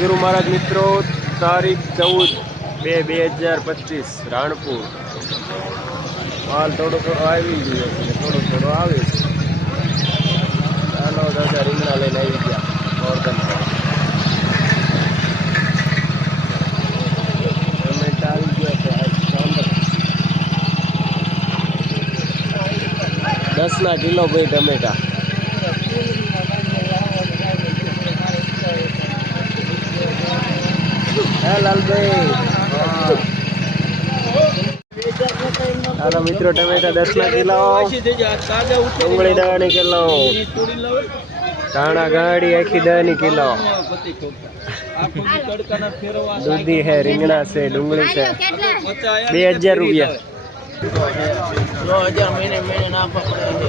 ગુરુ મહારાજ મિત્રો, તારીખ ચૌદ બે બે હજાર પચીસ, રાણપુર. માલ થોડો થોડો આવી ગયો છે થોડો થોડો આવે છે. ચાલો દાદા રીંગણા લઈને આવી ગયા ઓર્ગન દસના કિલો ભાઈ ટમેટા. હે લાલભાઈ હાલો મિત્રો ટમેટા દસના કિલો ડુંગળી દવાની કિલો ધાણા ગાડી આખી દવાની કિલો દૂધી હે રીંગણા છે, ડુંગળી છે. બે હજાર રૂપિયા. મહિને મહિને નાખવા પડે.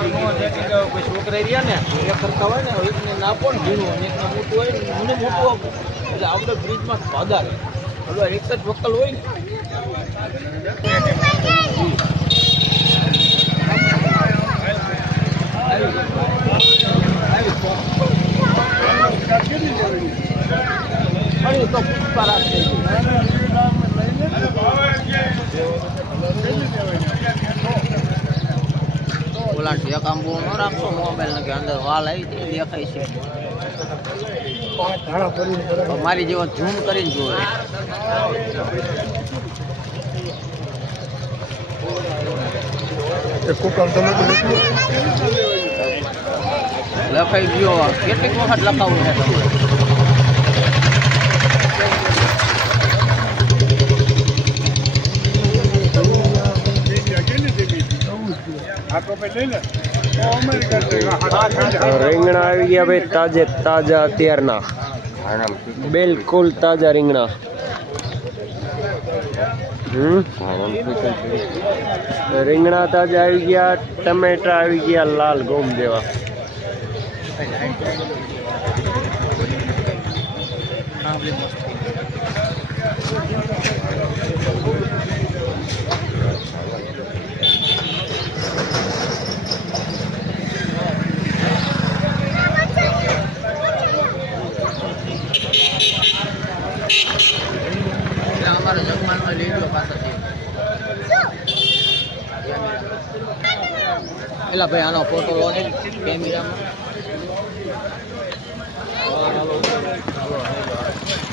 કાઈ છોકરા રહ્યા ને એ કરતા હોય ને એકને ને ઝીણું અને એકને મોટું હોય ને મને મોટું આપો એટલે આપણે બ્રિજમાં વધારે હવે એક જ વકલ હોય ને તો વાલ આવી દેખાય છે. મારી જેવો ઝૂમ કરીને જુઓ. લખાઈ ગયો. કેટલીક વખત લખાવું છે રીંગણા આવી ગયા ભાઈ, તાજે તાજા અત્યારના. બિલકુલ તાજા રીંગણા. રીંગણા તાજા આવી ગયા, ટમેટા આવી ગયા, લાલ ગોમ જેવા. એટલે અમારે જમવાનું લઈ ગયો પાછળથી એલા ભાઈ આનો ફોટો લો ને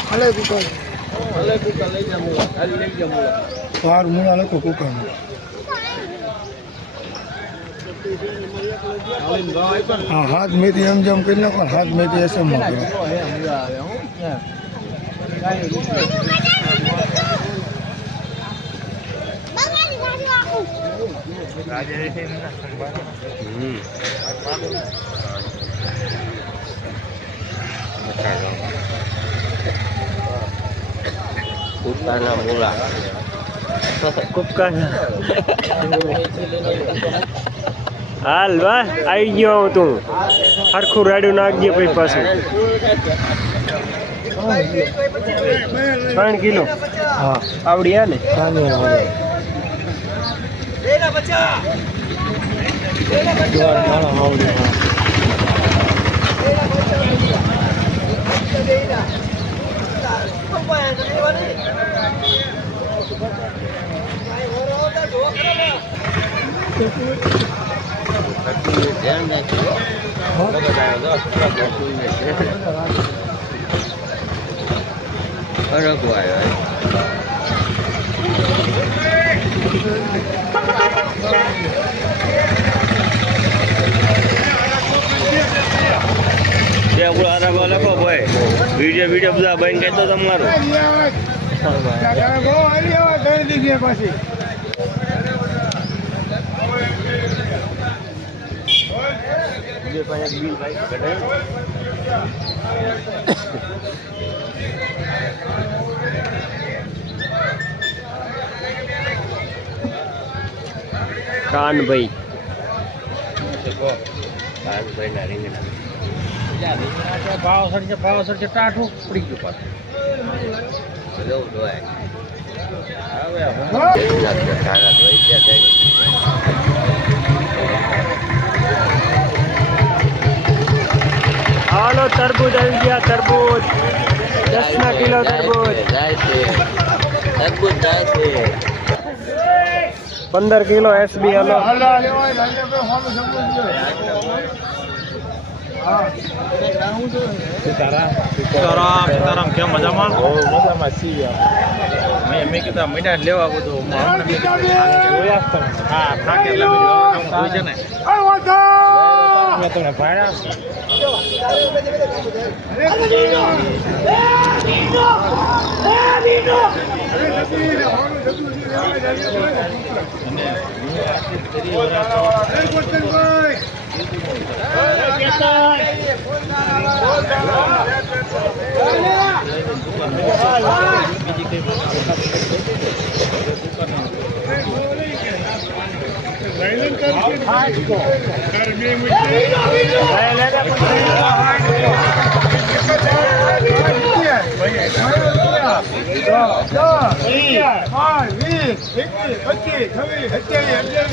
હાલે કુકર લઈ લઈ લખો કુકર હા, હાથ મેથી એમ જેમ કરી નાખો હાથ મેથી એસએમમાં કરો. કિલો હે મુલા આવે હું હે. કાંઈ રૂપિયા હમ કુકાના મુલા કુપકા હાલ વાહ આવી ગયો હું તું હરખું રાડ્યું નાખજે પછી પાછું ત્રણ કિલો હા આવડી આ ને đi nè không về thì đi quá đi mày ngồi đó ta chuột cái đó nè Ở đó quầy rồi Thank you. Video video બધા બંધ કહેતો તમારું. પછી કાનભાઈ. કાનભાઈ ના રીંગણા ભાવસર છે ભાવસર છે ટાઢું ગયું હાલો તરબૂજ આવી ગયા તરબૂજ દસ ના કિલો તરબૂજ પંદર કિલો એસબી હલો. સીતારામ સીતારામ કેમ મજામાં? મજામાં છીએ. મેં મેં કીધું મીઠા લેવા બધું હા થાકે એટલે હોય છે ને. મેં તમને ભાડ્યા સાયલન્ટ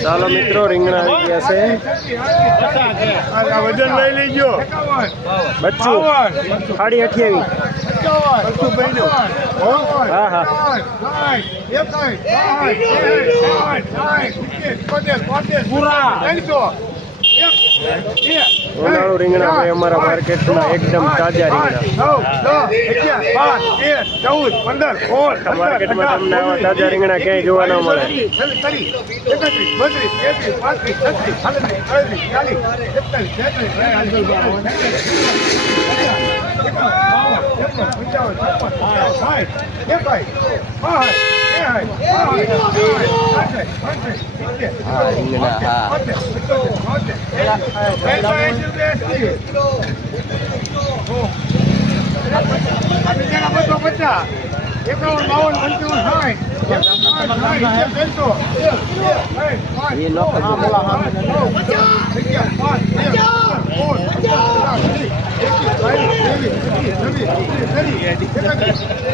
ચાલો મિત્રો રીંગણા આવી ગયા છે. વજન લઈ લેજો. બચ્ચું સાડી અઠ્યાવી હા? હા ઉનાળુ રીંગણા હવે અમારા માર્કેટમાં એકદમ તાજા રીંગણા માર્કેટમાં તમને આવા તાજા રીંગણા ક્યાંય જોવા ન મળે પચાસ એકાવન બાવન પંચાવન સાઠ ये लोग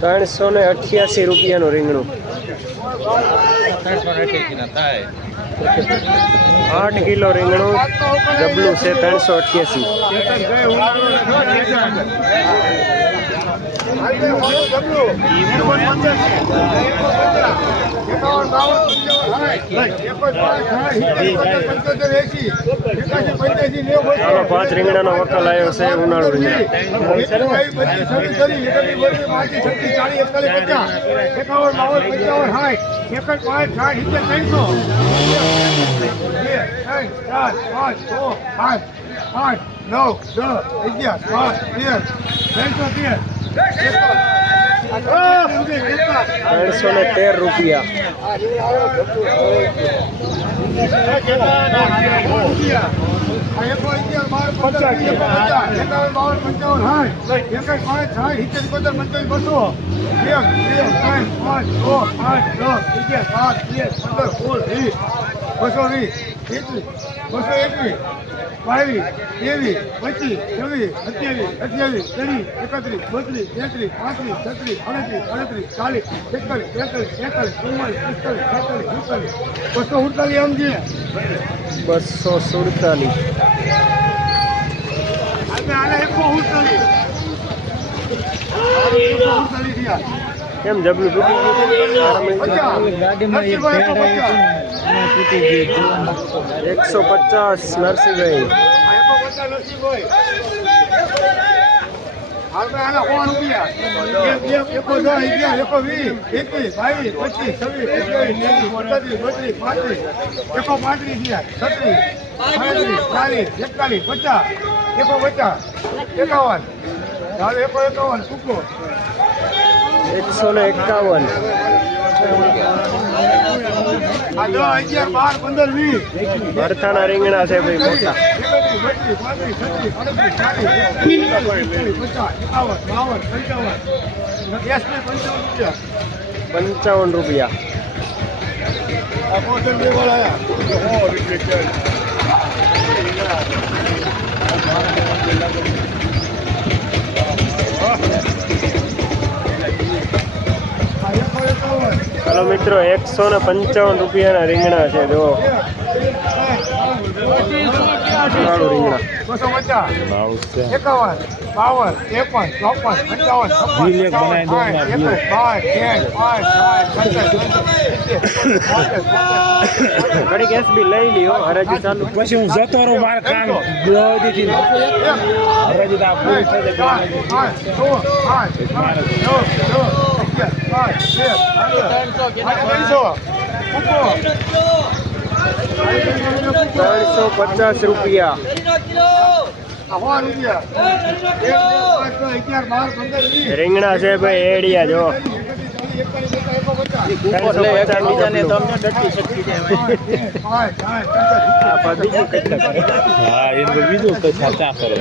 ત્રણસો ને અઠ્યાસી રૂપિયાનું રીંગણું. આઠ કિલો રીંગણું ડબલું છે ત્રણસો અઠ્યાસી. ચાલો, પાંચ રીંગણાનો વકલ આવ્યો છે, ઉનાળો આઠ, નવ, દસ, અગિયાર, બાર, તેર ત્રણસો તેર ત્રણસો ને તેર રૂપિયા બસો વીસ બસો એકવીસ બાવીસ ત્રેવીસ પચીસ છવ્વીસ સત્યાવીસ અઠ્યાવીસ ત્રીસ એકત્રીસ બત્રીસ તેત્રીસ પાંત્રીસ છત્રીસ અડત્રીસ અડત્રીસ ચાલીસ એકતાલીસ તેતાલીસ તેતાલીસ ચુમ્માલીસ પિસ્તાલીસ છેતાલીસ સુડતાલીસ. બસો સુડતાલીસ એમ છે બસો સુડતાલીસ. કેમ જબલું ગાડીમાં એકસો પચાસ એકસો નરસિંહભાઈ આ એકો પચાસ નરસિંહભાઈ. હાલ ભાઈ આના સો રૂપિયા. એક, એક, એકો એકો વીસ, એકવીસ, બાવીસ, પચીસ, છવ્વીસ, સત્યાવીસ, ત્રેવીસ, બત્રીસ, બત્રીસ, પાંત્રીસ, ચાલીસ, એકતાલીસ, પચાસ, એકો પચાસ, એકાવન. એકો એકાવન, ટૂંકો. એકસો ને એકાવન ભરથાના રીંગણા છે પંચાવન રૂપિયા. હલો મિત્રો એકસો ને પંચાવન રૂપિયાના રીંગણા છે જો ઘડીક એસબી લઈ લ્યો હરાજી ચાલુ. પછી હું જતો રહું મારે કામ દીધી હરાજી ત્રણસો. ત્રણસો પચાસ રૂપિયા. રીંગણા છે ભાઈ એડિયા જો. બીજું હા એને બીજું કઈ સાચા કરો?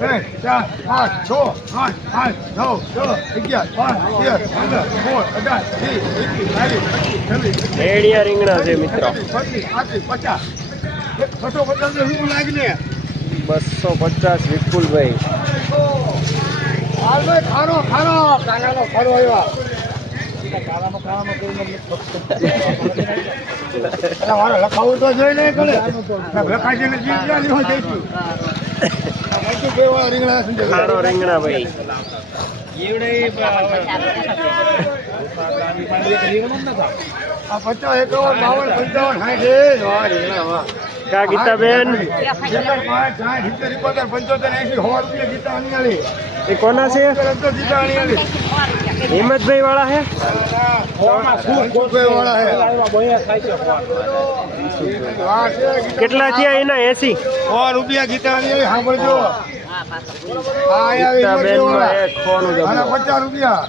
ત્રણ ચાર પાંચ છ આઠ આઠ નવ દસ અગિયાર બાર તેર પંદર સોળ અઢાર વીસ એકવીસ બાવીસ છવ્વીસ રીંગણા છે મિત્રો. પચાસ બસો પચાસ લાગીને બસો પચાસ વિપુલભાઈ હાલ ભાઈ ખારો ખારો કાનાનો ખારો આવ્યા લખાવું તો જોઈ નહીં લખાય છે ખારો રીંગણા ભાઈ. કા ગીતાબેન. એ કોના છે. હિંમતભાઈ વાળા હે? કેટલા થયા એના એસી સો રૂપિયા ગીતા સાંભળજો. પચાસ રૂપિયા.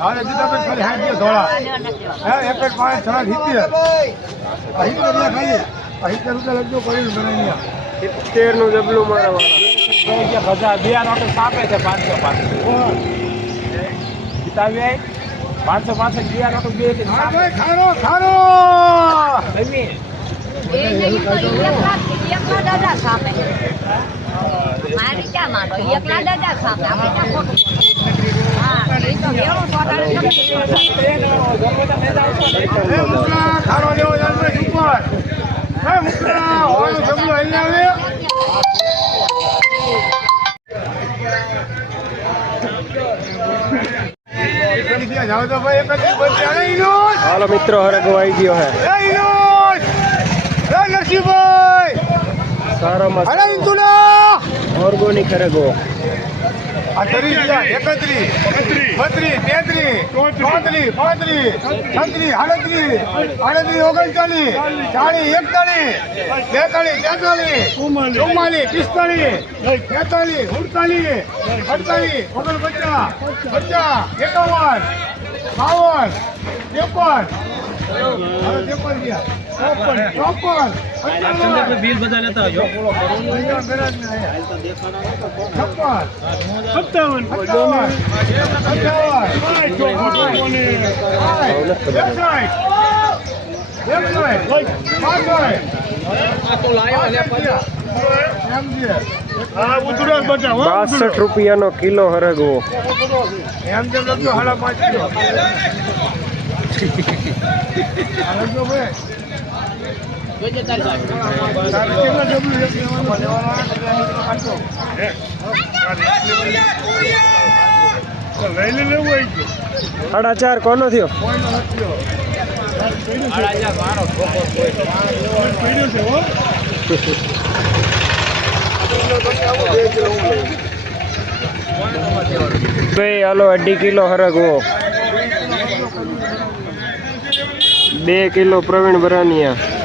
હાલે જીતાબેન ખાલી સાઠ ધોળા. હે, એક જ પાંચ, છ, સિત્તેર. આ રૂપિયા. આ સિત્તેર રૂપિયા લખજો, કરીને બનાવીને. સિત્તેરનું જબલું મારા વાળા હજાર બે સાપે છે પાંચસો પાંચસો આવી પાંચસો પાંચસો બે નોટો બે ભાઈ, ખારો ખારો એકલા દાદા સામે. મારી ક્યાં માનો એકલા દાદા સામે. આપણે ક્યાં ખોટું હા એ તો સોટાડે ઉડતાલીસ અડતાલીસ ઓગણપચાસ પચાસ એકાવન બાવન ત્રેપન બિલ બધા લેતા આવજો છપ્પન બાસઠ કિલો હરગવો. એમ જેમ સાડા પાંચ કિલો. સાડા ચાર કોનો થયો? ભાઈ હાલો અઢી કિલો હરગવો. બે કિલો પ્રવીણ બરાનિયા.